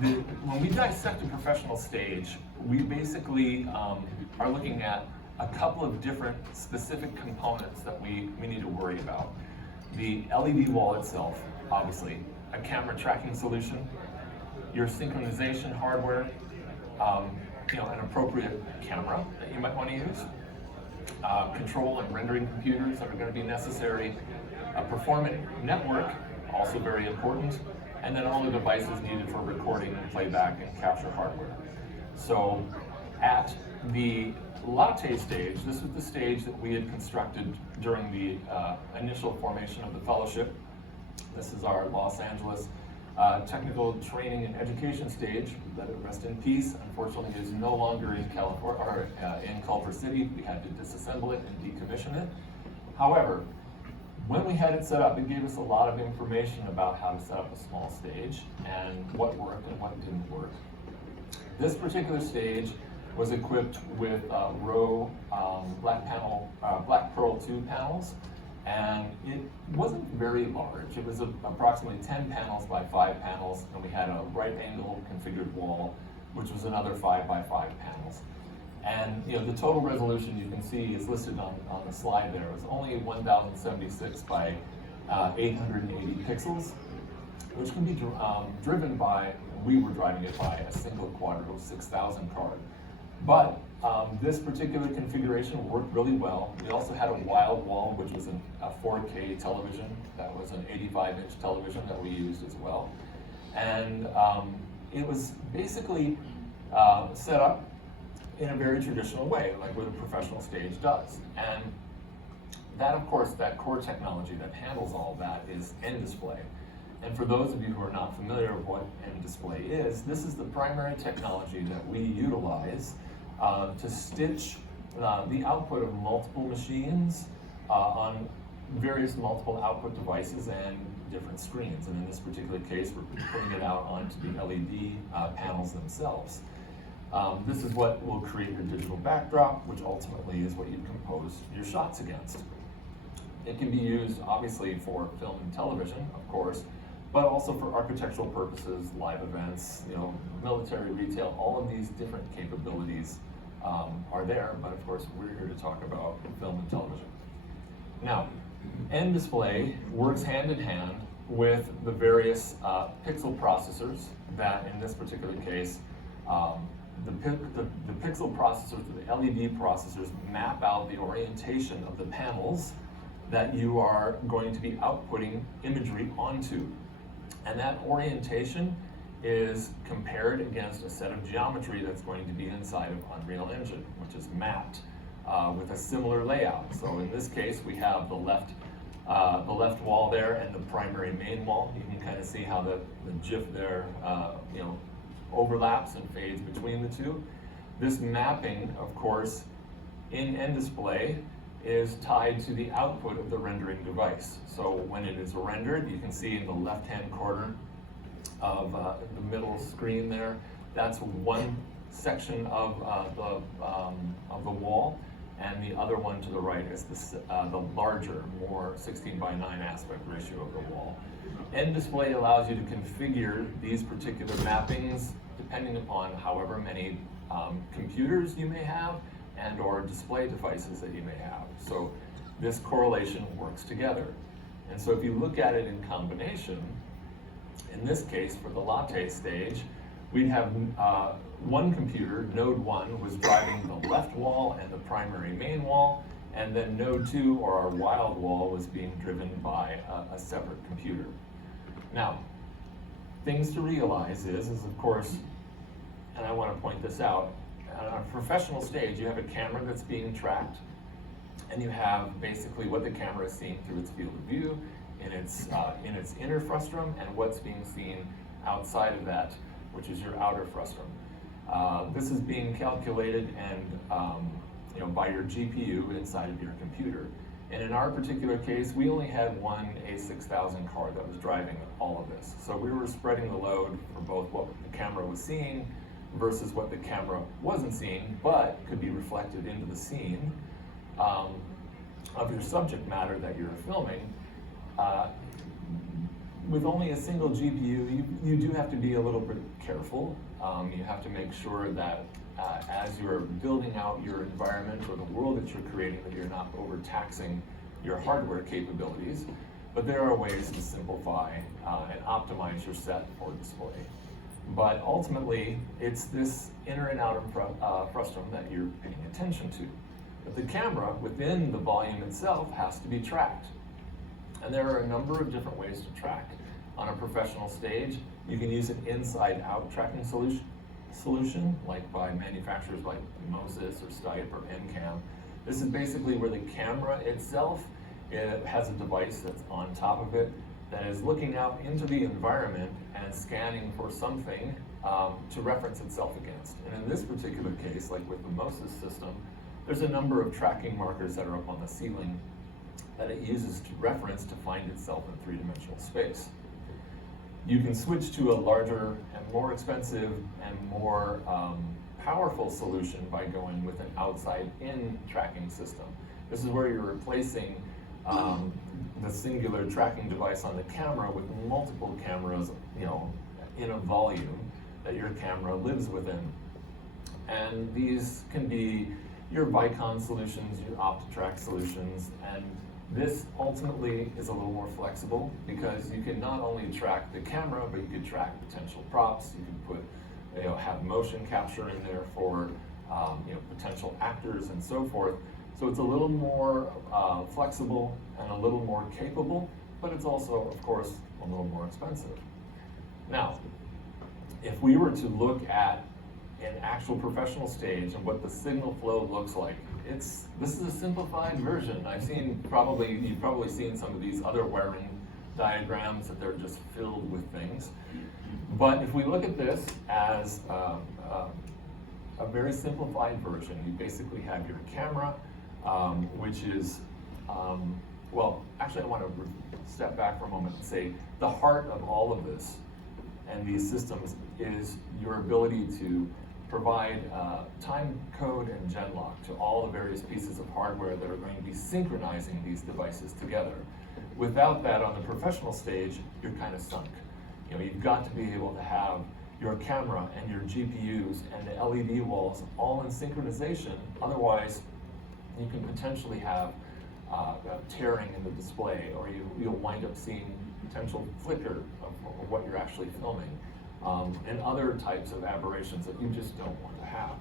When we dissect a professional stage, we basically are looking at a couple of different specific components that we need to worry about. The LED wall itself, obviously, a camera tracking solution, your synchronization hardware, an appropriate camera that you might want to use, control and rendering computers that are going to be necessary, a performant network, also very important, and then all the devices needed for recording and playback and capture hardware. So at the latte stage, this was the stage that we had constructed during the initial formation of the fellowship. This is our Los Angeles technical training and education stage. Let it rest in peace. Unfortunately, it is no longer in California or in Culver City. We had to disassemble it and decommission it. However, when we had it set up, it gave us a lot of information about how to set up a small stage and what worked and what didn't work. This particular stage was equipped with row black pearl 2 panels, and it wasn't very large. It was approximately 10 panels by 5 panels, and we had a right angle configured wall, which was another 5 by 5 panels. And the total resolution you can see is listed on the slide there. It was only 1076 by 880 pixels, which can be driven by, we were driving it by a single Quadro 6000 card. But this particular configuration worked really well. We also had a wild wall, which was a 4K television. That was an 85-inch television that we used as well. And it was basically set up in a very traditional way, like what a professional stage does. And that, of course, that core technology that handles all that is end-display. And for those of you who are not familiar with what end-display is, this is the primary technology that we utilize to stitch the output of multiple machines on various multiple output devices and different screens. And in this particular case, we're putting it out onto the LED panels themselves. This is what will create your digital backdrop, which ultimately is what you compose your shots against. It can be used, obviously, for film and television, of course, but also for architectural purposes, live events, military, retail. All of these different capabilities are there, but of course, we're here to talk about film and television. Now, end display works hand in hand with the various pixel processors that, in this particular case, the pixel processors, the LED processors, map out the orientation of the panels that you are going to be outputting imagery onto. And that orientation is compared against a set of geometry that's going to be inside of Unreal Engine, which is mapped with a similar layout. So in this case, we have the left wall there and the primary main wall. You can kind of see how the GIF there, overlaps and fades between the two. This mapping, of course, in end display is tied to the output of the rendering device. So when it is rendered, you can see in the left-hand corner of the middle screen there, that's one section of the wall, and the other one to the right is the larger, more 16 by 9 aspect ratio of the wall. End display allows you to configure these particular mappings depending upon however many computers you may have and or display devices that you may have. So this correlation works together. And so if you look at it in combination, in this case for the latte stage, we'd have one computer, node 1, was driving the left wall and the primary main wall, and then node 2, or our wild wall, was being driven by a separate computer. Now, things to realize is of course, and I want to point this out, on a professional stage, you have a camera that's being tracked, and you have basically what the camera is seeing through its field of view, in its inner frustum, and what's being seen outside of that, which is your outer frustum. This is being calculated and by your GPU inside of your computer. And in our particular case, we only had one A6000 card that was driving all of this. So we were spreading the load for both what the camera was seeing versus what the camera wasn't seeing, but could be reflected into the scene of your subject matter that you're filming. with only a single GPU, you do have to be a little bit careful. You have to make sure that as you're building out your environment or the world that you're creating, that you're not overtaxing your hardware capabilities. But there are ways to simplify and optimize your set for display. But ultimately, it's this inner and outer frustum that you're paying attention to. But the camera within the volume itself has to be tracked. And there are a number of different ways to track. On a professional stage, you can use an inside-out tracking solution, like by manufacturers like Moses or Stipe or NCAM. This is basically where the camera itself, it has a device that's on top of it that is looking out into the environment and scanning for something to reference itself against. And in this particular case, like with the Moses system, there's a number of tracking markers that are up on the ceiling that it uses to reference to find itself in three-dimensional space. You can switch to a larger and more expensive and more powerful solution by going with an outside-in tracking system. This is where you're replacing the singular tracking device on the camera with multiple cameras, in a volume that your camera lives within. And these can be your Vicon solutions, your OptiTrack solutions, and this ultimately is a little more flexible because you can not only track the camera, but you could track potential props. You can put, have motion capture in there for, potential actors and so forth. So it's a little more flexible and a little more capable, but it's also, of course, a little more expensive. Now, if we were to look at an actual professional stage and what the signal flow looks like, this is a simplified version. You've probably seen some of these other wiring diagrams that they're just filled with things. But if we look at this as a very simplified version, you basically have your camera, which is, actually I want to step back for a moment and say the heart of all of this and these systems is your ability to provide time code and genlock to all the various pieces of hardware that are going to be synchronizing these devices together. Without that, on the professional stage, you're kind of sunk. You've got to be able to have your camera and your GPUs and the LED walls all in synchronization. Otherwise, you can potentially have tearing in the display, or you'll wind up seeing potential flicker of what you're actually filming. And other types of aberrations that you just don't want to have.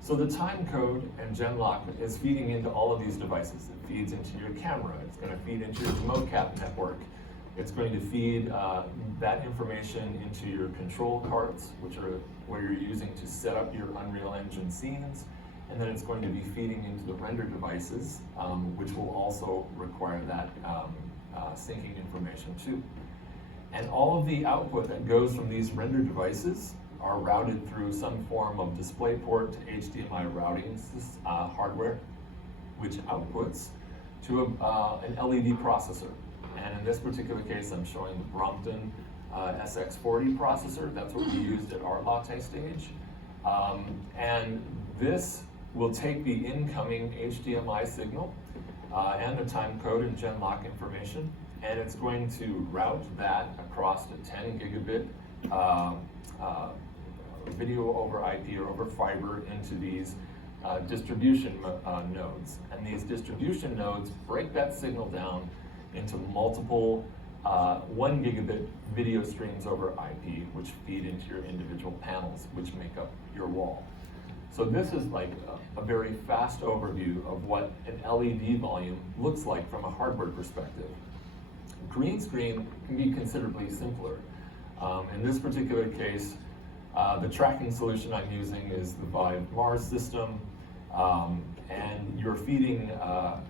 So the time code and genlock is feeding into all of these devices. It feeds into your camera, it's going to feed into your remote cap network, it's going to feed that information into your control cards, which are where you're using to set up your Unreal Engine scenes, and then it's going to be feeding into the render devices, which will also require that syncing information too. And all of the output that goes from these render devices are routed through some form of DisplayPort to HDMI routing hardware, which outputs to an LED processor. And in this particular case, I'm showing the Brompton SX40 processor. That's what we used at our latte stage. And this will take the incoming HDMI signal and the time code and genlock information, and it's going to route that across a 10 gigabit video over IP or over fiber into these distribution nodes. And these distribution nodes break that signal down into multiple 1 gigabit video streams over IP, which feed into your individual panels, which make up your wall. So this is like a very fast overview of what an LED volume looks like from a hardware perspective. Green screen can be considerably simpler. In this particular case, the tracking solution I'm using is the Vive Mars system, and you're feeding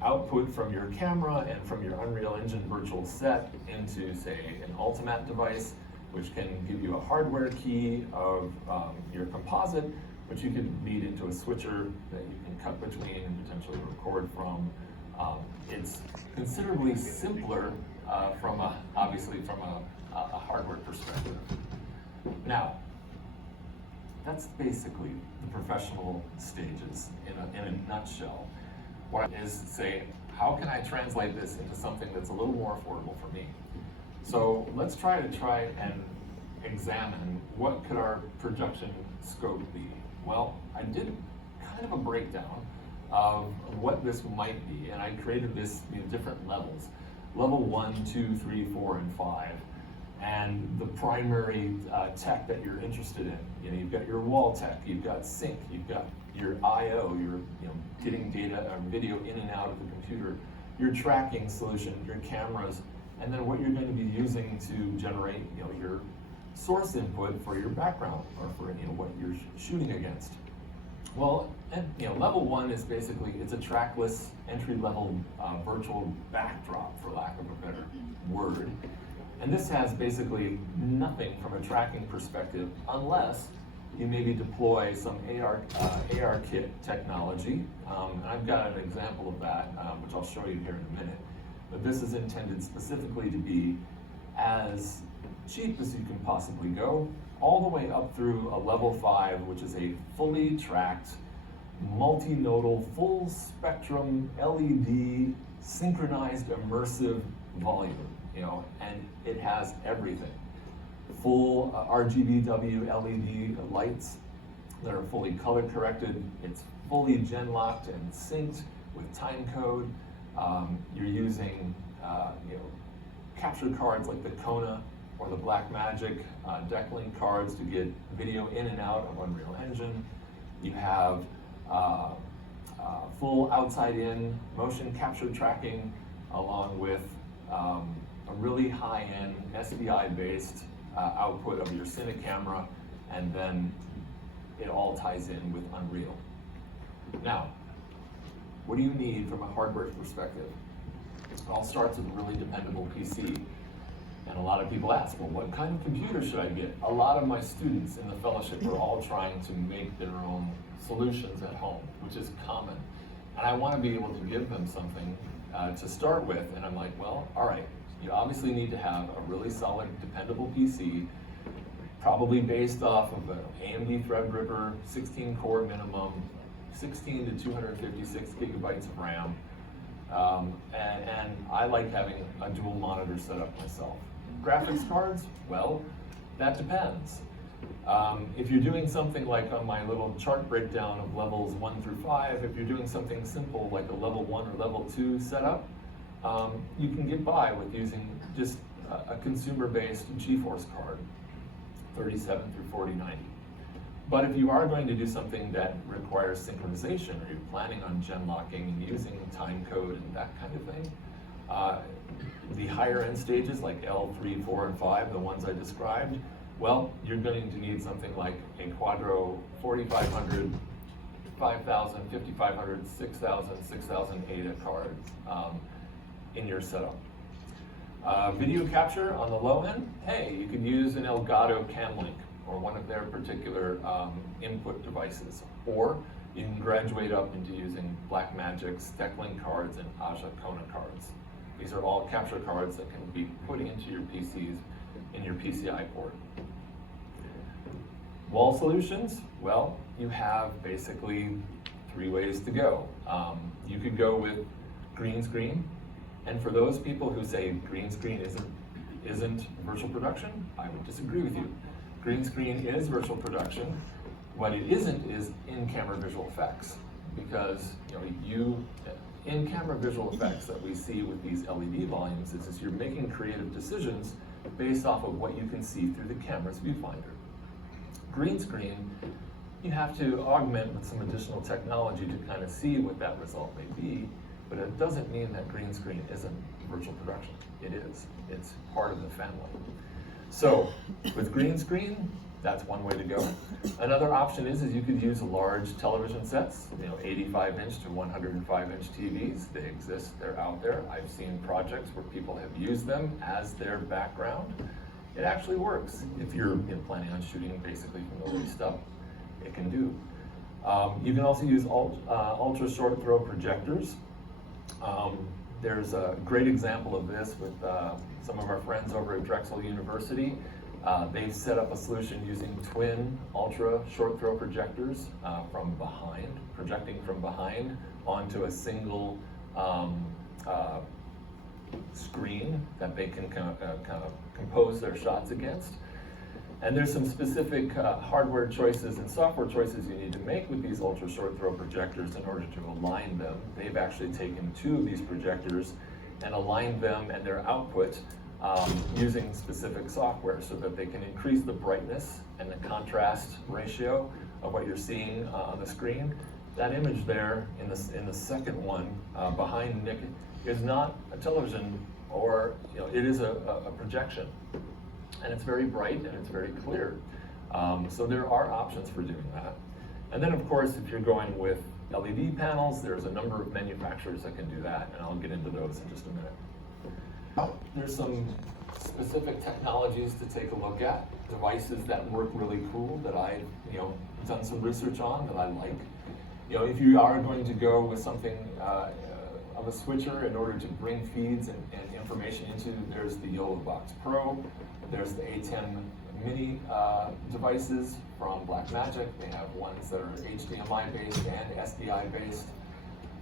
output from your camera and from your Unreal Engine virtual set into, say, an Ultimat device, which can give you a hardware key of your composite, which you can lead into a switcher that you can cut between and potentially record from. It's considerably simpler obviously from a hardware perspective. Now, that's basically the professional stages in a nutshell. What is say, how can I translate this into something that's a little more affordable for me? So let's try and examine what could our projection scope be. Well, I did kind of a breakdown of what this might be, and I created this in different levels. Level 1, 2, 3, 4, and 5. And the primary tech that you're interested in. You know, you've got your wall tech, you've got sync, you've got your I/O, your getting data or video in and out of the computer, your tracking solution, your cameras, and then what you're going to be using to generate your source input for your background or for what you're shooting against. Well, level 1 is basically it's a trackless entry-level virtual backdrop, for lack of a better word. And this has basically nothing from a tracking perspective unless you maybe deploy some AR kit technology. And I've got an example of that, which I'll show you here in a minute. But this is intended specifically to be as cheap as you can possibly go, all the way up through a level 5, which is a fully tracked, multinodal, full spectrum LED synchronized immersive volume. And it has everything. Full RGBW LED lights that are fully color corrected. It's fully gen locked and synced with time code. You're using capture cards like the Kona or the Blackmagic Decklink cards to get video in and out of Unreal Engine. You have full outside-in motion capture tracking along with a really high-end SDI-based output of your Cine camera, and then it all ties in with Unreal. Now, what do you need from a hardware perspective? It all starts with a really dependable PC. And a lot of people ask, well, what kind of computer should I get? A lot of my students in the fellowship are all trying to make their own solutions at home, which is common. And I want to be able to give them something to start with. And I'm like, well, all right, you obviously need to have a really solid, dependable PC, probably based off of an AMD Threadripper, 16-core minimum, 16 to 256 gigabytes of RAM. And I like having a dual monitor set up myself. Graphics cards, well, that depends. If you're doing something like on my little chart breakdown of levels 1 through 5, if you're doing something simple like a level 1 or level 2 setup, you can get by with using just a consumer-based GeForce card, 37 through 4090. But if you are going to do something that requires synchronization, or you're planning on gen locking and using time code and that kind of thing, the higher end stages like L3, 4, and 5, the ones I described, well, you're going to need something like a Quadro 4500, 5000, 5500, 6000, 6000 ADA card in your setup. Video capture on the low end, hey, you could use an Elgato Camlink or one of their particular input devices, or you can graduate up into using Blackmagic's Decklink cards and Aja Kona cards. These are all capture cards that can be put into your PCs in your PCI port. Wall solutions, well, you have basically 3 ways to go. You could go with green screen, and for those people who say green screen isn't virtual production, I would disagree with you. Green screen is virtual production. What it isn't is in-camera visual effects, because in-camera visual effects that we see with these LED volumes is you're making creative decisions based off of what you can see through the camera's viewfinder. Green screen, you have to augment with some additional technology to kind of see what that result may be, but it doesn't mean that green screen isn't virtual production. It is. It's part of the family. So with green screen, that's one way to go. Another option is you could use large television sets, 85-inch to 105-inch TVs. They exist, they're out there. I've seen projects where people have used them as their background. It actually works. If you're planning on shooting basically from the waist up, it can do. You can also use ultra short throw projectors. There's a great example of this with some of our friends over at Drexel University. They've set up a solution using twin ultra short throw projectors from behind, projecting from behind onto a single screen that they can kind of compose their shots against. And there's some specific hardware choices and software choices you need to make with these ultra short throw projectors in order to align them. They've actually taken 2 of these projectors and aligned them and their output using specific software so that they can increase the brightness and the contrast ratio of what you're seeing on the screen. That image there in the second one behind Nick is not a television, or it is a projection, and it's very bright and it's very clear. So there are options for doing that. And then of course, if you're going with LED panels, there's a number of manufacturers that can do that, and I'll get into those in just a minute. There's some specific technologies to take a look at, devices that work really cool that I've done some research on that I like. If you are going to go with something of a switcher in order to bring feeds and information into, there's the YOLObox Pro, there's the A10 Mini devices from Blackmagic. They have ones that are HDMI based and SDI based,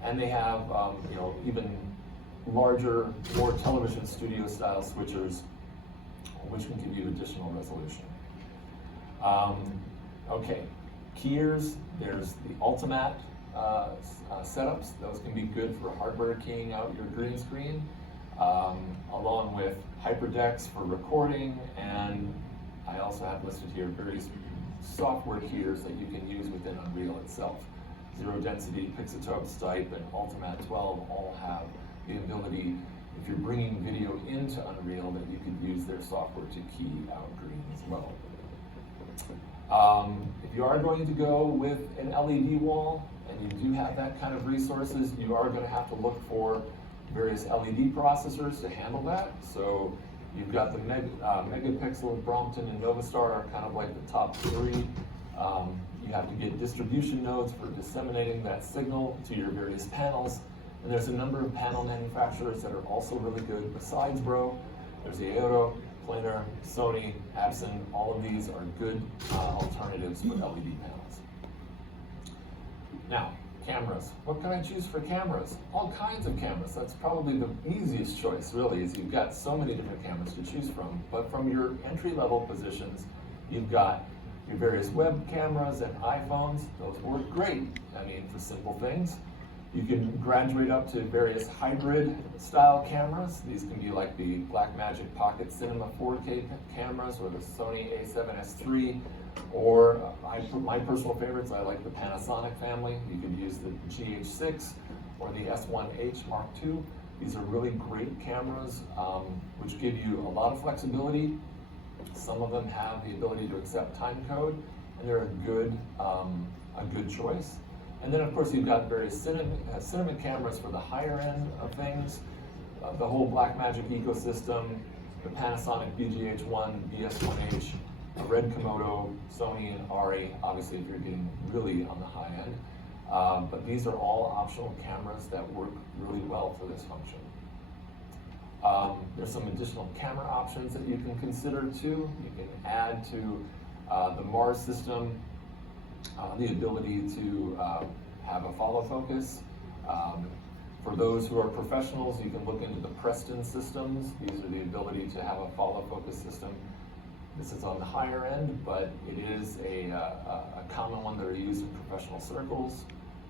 and they have even larger, more television studio style switchers, which can give you additional resolution. Okay, keyers, there's the Ultimat setups. Those can be good for hardware keying out your green screen, along with HyperDecks for recording, and I also have listed here various software keyers that you can use within Unreal itself. Zero Density, Pixotope, Stipe, and Ultimat 12 all have the ability, if you're bringing video into Unreal, that you could use their software to key out green as well. If you are going to go with an LED wall, and you do have that kind of resources, you are going to have to look for various LED processors to handle that. So you've got the Megapixel, Brompton, and Novastar are kind of like the top 3. You have to get distribution nodes for disseminating that signal to your various panels. And there's a number of panel manufacturers that are also really good besides Bro. There's Aoto, Planar, Sony, Epson. All of these are good alternatives for LED panels. Now, cameras. What can I choose for cameras? All kinds of cameras. That's probably the easiest choice, really, is you've got so many different cameras to choose from. But from your entry-level positions, you've got your various web cameras and iPhones. Those work great, for simple things. You can graduate up to various hybrid style cameras. These can be like the Blackmagic Pocket Cinema 4K cameras or the Sony A7S III, or my personal favorites, I like the Panasonic family. You could use the GH6 or the S1H Mark II. These are really great cameras which give you a lot of flexibility. Some of them have the ability to accept time code, and they're a good choice. And then of course you've got various cinema cameras for the higher end of things, the whole Blackmagic ecosystem, the Panasonic BGH1, BS1H, Red Komodo, Sony, and Ari, obviously if you're getting really on the high end. But these are all optional cameras that work really well for this function. There's some additional camera options that you can consider too. You can add to the Mars system the ability to have a follow focus. For those who are professionals, you can look into the Preston systems. These are the ability to have a follow focus system. This is on the higher end, but it is a common one that are used in professional circles.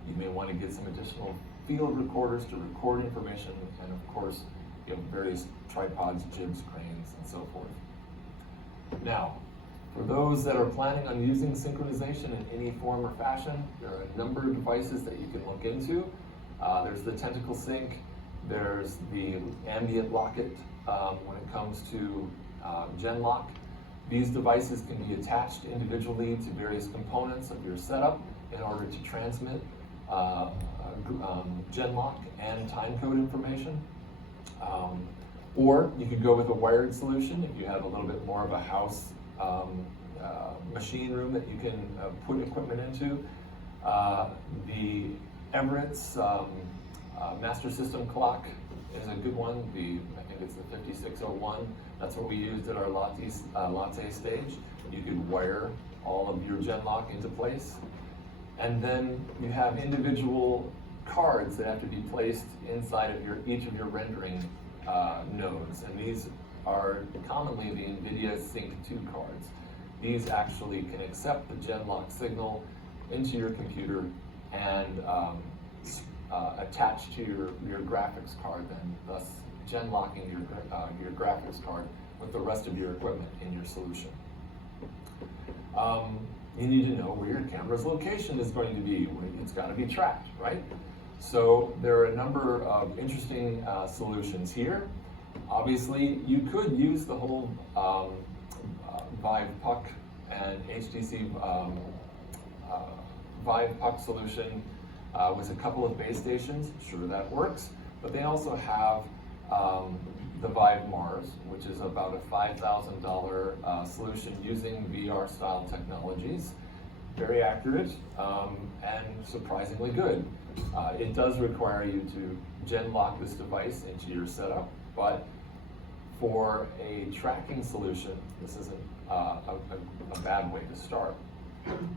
You may want to get some additional field recorders to record information, and of course, you have various tripods, jibs, cranes, and so forth. Now, for those that are planning on using synchronization in any form or fashion, there are a number of devices that you can look into. There's the Tentacle Sync, there's the Ambient Locket when it comes to Genlock. These devices can be attached individually to various components of your setup in order to transmit Genlock and timecode information. Or you could go with a wired solution if you have a little bit more of a house machine room that you can put equipment into. The Emirates Master System clock is a good one. I think it's the 5601. That's what we used at our latte stage. You could wire all of your Genlock into place. And then you have individual cards that have to be placed inside of each of your rendering nodes, and these are commonly the NVIDIA Sync 2 cards. These actually can accept the Genlock signal into your computer and attach to your graphics card, then thus Genlocking your graphics card with the rest of your equipment in your solution. You need to know where your camera's location is going to be. It's got to be tracked, right? So there are a number of interesting solutions here. Obviously, you could use the whole Vive Puck and HTC Vive Puck solution with a couple of base stations. Sure, that works. But they also have the Vive Mars, which is about a $5,000 solution using VR-style technologies. Very accurate and surprisingly good. It does require you to Genlock this device into your setup, but for a tracking solution, this isn't a bad way to start.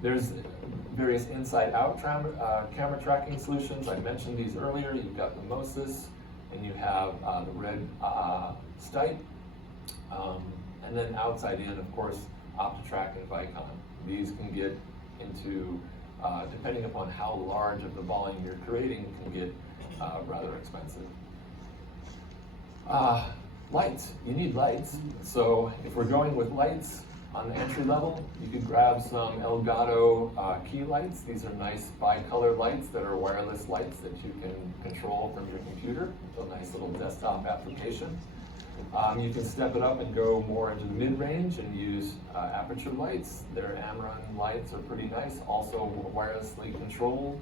There's various inside-out camera tracking solutions. I mentioned these earlier. You've got the Moses, and you have the red Stipe, and then outside in, of course, OptiTrack and Vicon. These can get into, depending upon how large of the volume you're creating, can get rather expensive. Lights, you need lights. So if we're going with lights on the entry level, you could grab some Elgato key lights. These are nice bi-color lights that are wireless lights that you can control from your computer. It's a nice little desktop application. You can step it up and go more into the mid-range and use aperture lights. Their Amron lights are pretty nice, also wirelessly controlled.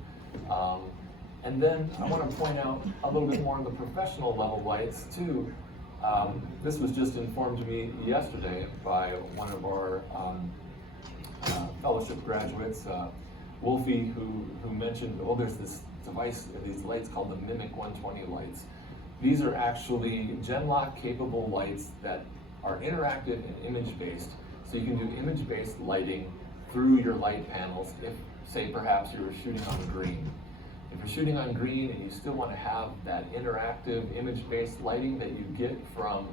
And then I want to point out a little bit more on the professional level lights too. This was just informed to me yesterday by one of our fellowship graduates, Wolfie, who mentioned, oh, there's this device, these lights called the Mimic 120 lights. These are actually Genlock capable lights that are interactive and image-based. So you can do image-based lighting through your light panels if, say, perhaps you were shooting on green. If you're shooting on green and you still want to have that interactive image-based lighting that you get from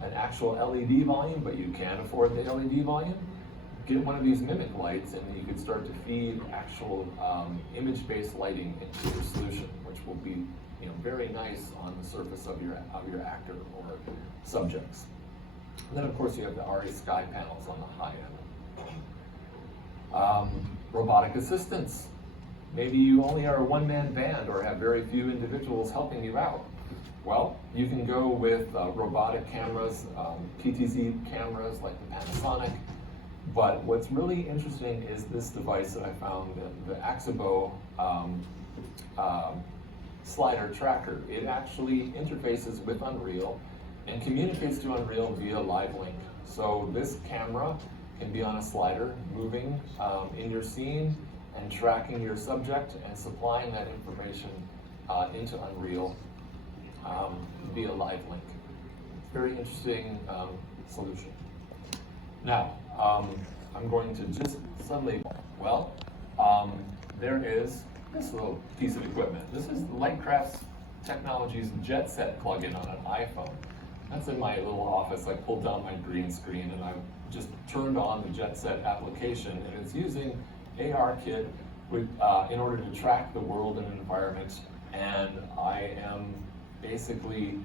an actual LED volume, but you can't afford the LED volume, get one of these Mimic lights and you could start to feed actual image-based lighting into your solution, which will be very nice on the surface of your actor or subjects. And then of course you have the RE Sky panels on the high end. Robotic assistance. Maybe you only are a one-man band or have very few individuals helping you out. Well, you can go with robotic cameras, PTZ cameras like the Panasonic. But what's really interesting is this device that I found, the Axibo slider tracker. It actually interfaces with Unreal and communicates to Unreal via live link. So this camera can be on a slider, moving in your scene and tracking your subject and supplying that information into Unreal via live link. Very interesting solution. Now, I'm going to just suddenly, there is this little piece of equipment. This is Lightcraft Technologies Jet Set plugin on an iPhone. That's in my little office. I pulled down my green screen and I just turned on the Jet Set application, and it's using ARKit with, in order to track the world and environment. And I am basically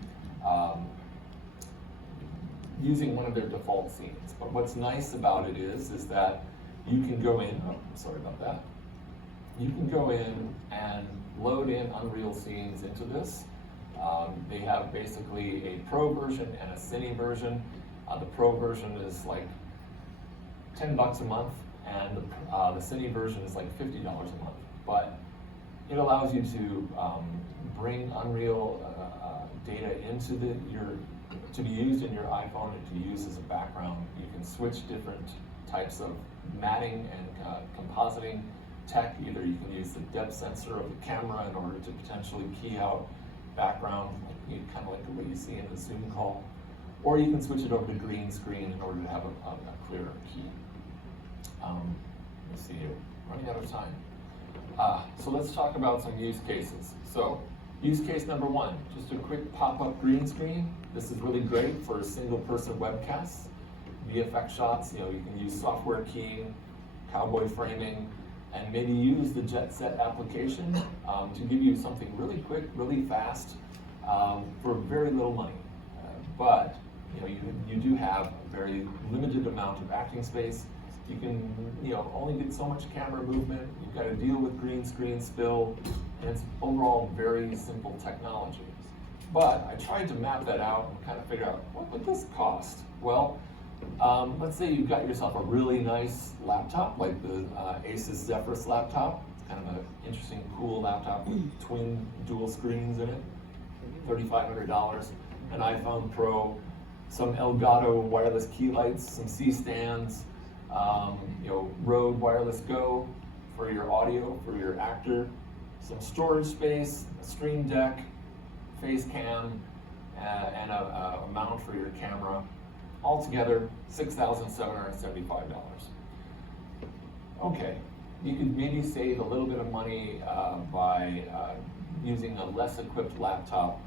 using one of their default scenes. But what's nice about it is that you can go in, sorry about that. You can go in and load in Unreal scenes into this. They have basically a Pro version and a Cine version. The Pro version is like $10 a month, and the Cine version is like $50 a month. But it allows you to bring Unreal data into to be used in your iPhone and to use as a background. You can switch different types of matting and compositing tech. Either you can use the depth sensor of the camera in order to potentially key out background, kind of like the way you see in the Zoom call, or you can switch it over to green screen in order to have a clearer key. Let me see here, running out of time. So let's talk about some use cases. So Use case number one, just a quick pop-up green screen. This is really great for single-person webcasts, VFX shots. You can use software keying, cowboy framing, and maybe use the Jet Set application to give you something really quick, really fast, for very little money. But you do have a very limited amount of acting space. You can only get so much camera movement. You've got to deal with green screen spill, and it's overall very simple technology. But I tried to map that out and kind of figure out, what would this cost? Well, let's say you've got yourself a really nice laptop, like the Asus Zephyrus laptop. It's kind of an interesting, cool laptop with twin dual screens in it, $3,500. An iPhone Pro, some Elgato wireless key lights, some C-stands, Rode Wireless Go for your audio, for your actor, some storage space, a Stream Deck, face cam, and a mount for your camera. Altogether, $6,775. Okay, you could maybe save a little bit of money by using a less equipped laptop,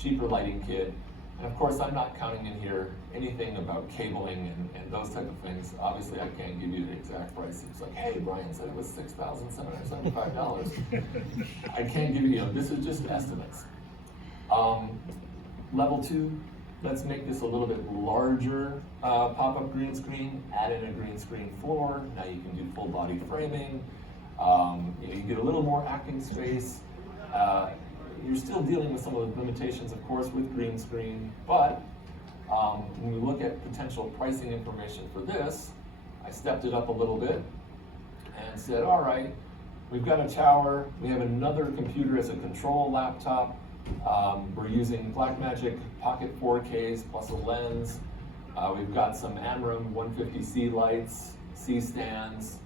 cheaper lighting kit. And of course, I'm not counting in here anything about cabling and those type of things. Obviously, I can't give you the exact price. It's like, hey, Brian said it was $6,775. I can't give you, this is just estimates. Level 2, let's make this a little bit larger pop-up green screen, add in a green screen floor. Now you can do full body framing. You get a little more acting space. You're still dealing with some of the limitations, of course, with green screen, but when we look at potential pricing information for this, I stepped it up a little bit and said, all right, we've got a tower, we have another computer as a control laptop, we're using Blackmagic Pocket 4Ks plus a lens, we've got some Amram 150C lights, C-stands,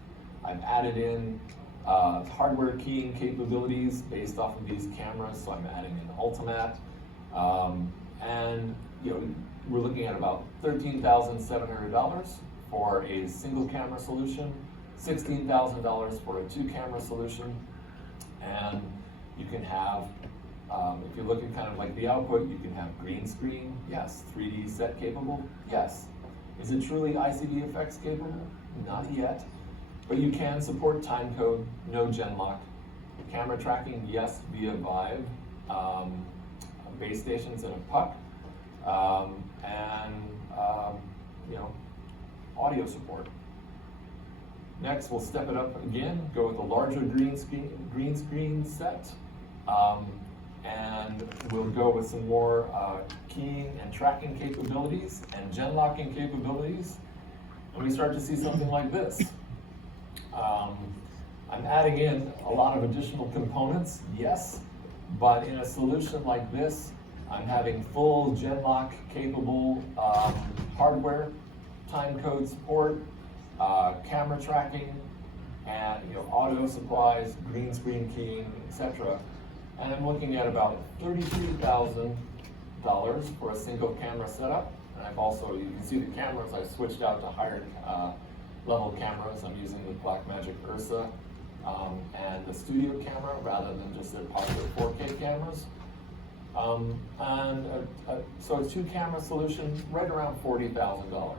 I've added in hardware keying capabilities based off of these cameras, so I'm adding in Ultimat, and we're looking at about $13,700 for a single camera solution, $16,000 for a 2-camera solution, and you can have, if you look at kind of like the output, you can have green screen, yes. 3D set capable, yes. Is it truly ICVFX capable? Not yet. But you can support timecode, no genlock. Camera tracking, yes, via Vive. Base stations and a puck. Audio support. Next, we'll step it up again, go with a larger green screen set. And we'll go with some more keying and tracking capabilities and genlocking capabilities. And we start to see something like this. I'm adding in a lot of additional components, yes, but in a solution like this, I'm having full genlock capable hardware, timecode support, camera tracking, and audio supplies, green screen keying, etc. And I'm looking at about $33,000 for a single camera setup. And I've also, you can see the cameras, I've switched out to higher level cameras. I'm using the Blackmagic Ursa and the studio camera rather than just their popular 4K cameras. So a 2-camera solution, right around $40,000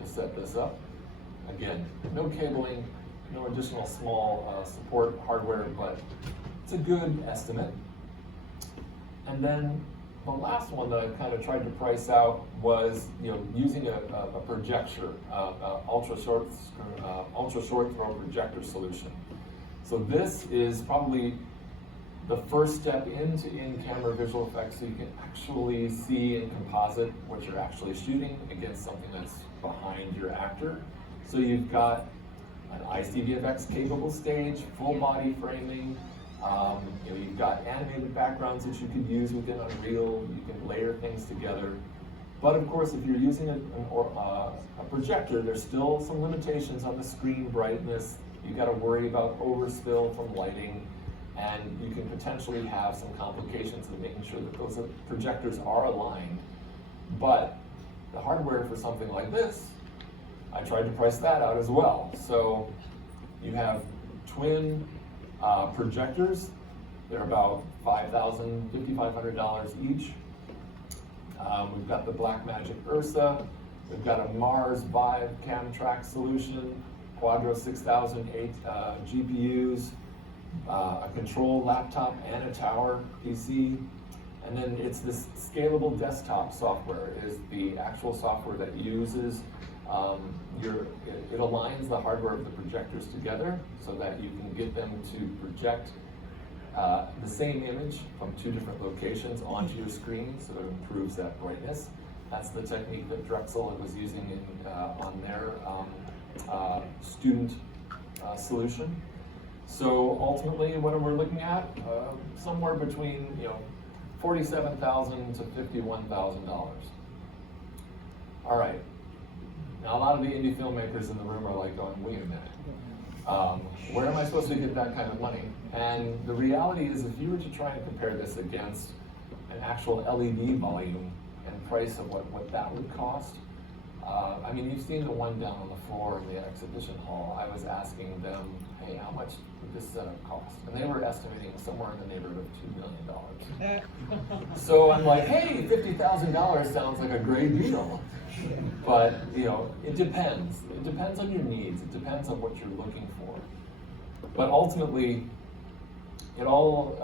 to set this up. Again, no cabling, no additional small support hardware, but it's a good estimate. And then the last one that I kind of tried to price out was, using a projector, ultra short throw projector solution. So this is probably the first step into in-camera visual effects, so you can actually see in composite what you're actually shooting against something that's behind your actor. So you've got an ICVFX capable stage, full body framing. You've got animated backgrounds that you could use within Unreal. You can layer things together. But of course, if you're using a projector, there's still some limitations on the screen brightness. You've got to worry about overspill from lighting, and you can potentially have some complications in making sure that those projectors are aligned. But the hardware for something like this, I tried to price that out as well. So you have twin projectors They're about $5,000, $5,500 each. We've got the Blackmagic Ursa. We've got a Mars Vive Camtrack solution, Quadro 6008 GPUs, a control laptop and a tower PC. And then it's this scalable desktop software is the actual software that uses it aligns the hardware of the projectors together so that you can get them to project the same image from two different locations onto your screen, so it improves that brightness. That's the technique that Drexel was using on their student solution. So ultimately, what we're looking at, somewhere between $47,000 to $51,000. All right. Now a lot of the indie filmmakers in the room are like going, wait a minute. Where am I supposed to get that kind of money? And the reality is, if you were to try and compare this against an actual LED volume and price of what that would cost, I mean, you've seen the one down on the floor in the exhibition hall. I was asking them, hey, how much would this setup cost? And they were estimating somewhere in the neighborhood of $2 million. So I'm like, hey, $50,000 sounds like a great deal. But, it depends. It depends on your needs. It depends on what you're looking for. But ultimately, it all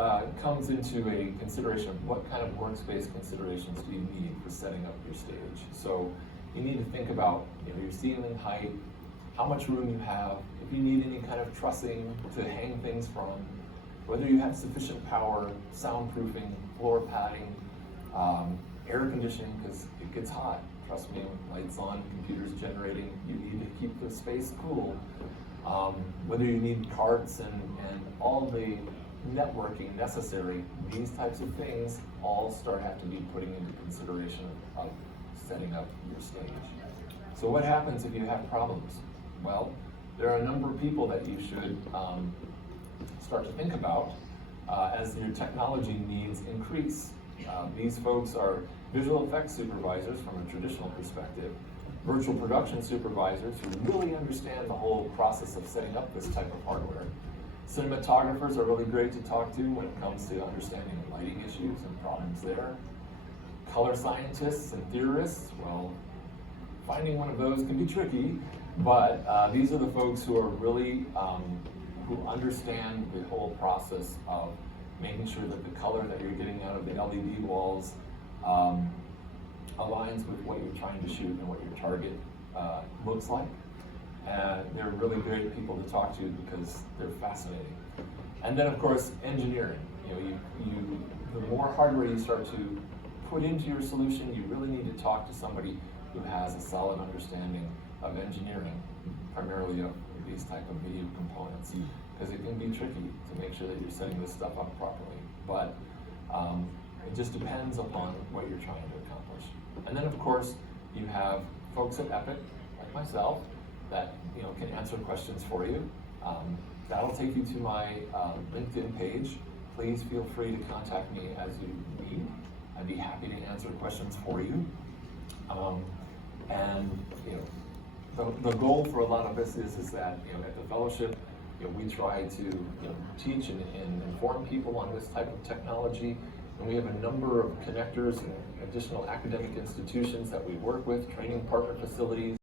comes into a consideration of what kind of workspace considerations do you need for setting up your stage. So you need to think about your ceiling height, how much room you have, if you need any kind of trussing to hang things from, whether you have sufficient power, soundproofing, floor padding, air conditioning, because it gets hot. Trust me, lights on, computers generating, you need to keep the space cool. Whether you need carts and all the networking necessary, these types of things all have to be putting into consideration of setting up your stage. So what happens if you have problems? Well, there are a number of people that you should start to think about as your technology needs increase. These folks are visual effects supervisors from a traditional perspective, virtual production supervisors who really understand the whole process of setting up this type of hardware. Cinematographers are really great to talk to when it comes to understanding lighting issues and problems there. Color scientists and theorists, well, finding one of those can be tricky, but these are the folks who are really, who understand the whole process of making sure that the color that you're getting out of the LED walls aligns with what you're trying to shoot and what your target looks like. And they're really great people to talk to because they're fascinating. And then of course, engineering. The more hardware you start to put into your solution, you really need to talk to somebody who has a solid understanding of engineering, primarily of these type of video components, because it can be tricky to make sure that you're setting this stuff up properly. But it just depends upon what you're trying to accomplish. And then of course, you have folks at Epic, like myself, that can answer questions for you. That'll take you to my LinkedIn page. Please feel free to contact me as you need. I'd be happy to answer questions for you. The goal for a lot of us is that at the fellowship, we try to teach and inform people on this type of technology, and we have a number of connectors and additional academic institutions that we work with, training partner facilities.